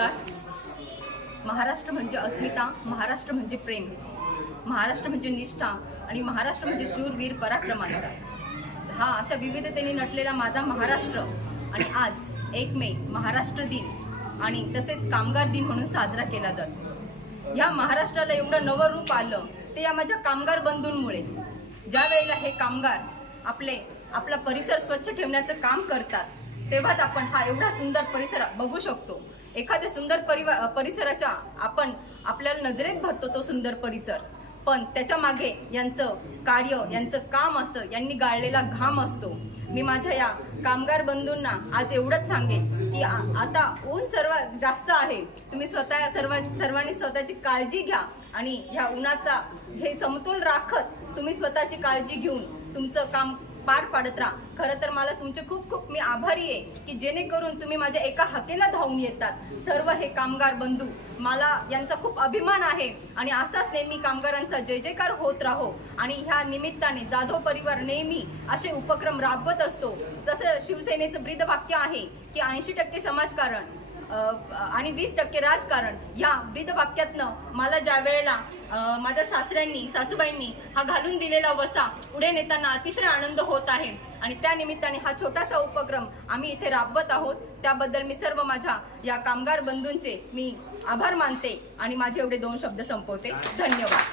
नमस्कार. महाराष्ट्र म्हणजे अस्मिता, महाराष्ट्र म्हणजे प्रेम, महाराष्ट्र म्हणजे निष्ठा आणि महाराष्ट्र म्हणजे शूरवीर पराक्रमांचा. हा अशा विविधतेने नटलेला माझा महाराष्ट्र आणि आज 1 मे महाराष्ट्र दिन आणि तसेच कामगार दिन म्हणून साजरा केला जातो. या महाराष्ट्राला एवढं नवं रूप आलं ते या माझ्या कामगार बंधूंमुळे. ज्या वेळेला हे कामगार आपला परिसर स्वच्छ ठेवण्याचं काम करतात तेव्हाच आपण हा एवढा सुंदर परिसर बघू शकतो. एखाद्या सुंदर परिसराच्या आपल्याला नजरेत भरतो तो सुंदर परिसर, पण त्याच्या मागे यांचं कार्य, यांचं काम असतं, यांनी गाळलेला घाम असतो. मी माझ्या या कामगार बंधूंना आज एवढंच सांगेन की आता ऊन सर्वात जास्त आहे. तुम्ही सर्वांनी स्वतःची काळजी घ्या आणि ह्या उन्हाचा हे समतोल राखत तुम्ही स्वतःची काळजी घेऊन तुमचं काम पार पाडत राहा. खरं तर मला तुमचे खूप मी आभारी आहे की जेणेकरून तुम्ही माझ्या एका हाकेला धावून येतात. सर्व हे कामगार बंधू, मला यांचा खूप अभिमान आहे आणि असाच नेहमी कामगारांचा जय जयकार होत राहो. आणि ह्या निमित्ताने जाधव परिवार नेहमी असे उपक्रम राबवत असतो. जसं शिवसेनेचं ब्रीदवाक्य आहे की 80% समाजकारण आणि 20% राजकारण. या ब्रीदवाक्यातनं मला ज्या वेळेला माझ्या सासूबाईंनी हा घालून दिलेला वसा पुढे नेताना अतिशय आनंद होत आहे आणि त्या निमित्ताने हा छोटासा उपक्रम आम्ही इथे राबवत आहोत. त्याबद्दल मी सर्व माझ्या या कामगार बंधूंचे मी आभार मानते आणि माझे एवढे 2 शब्द संपवते. धन्यवाद.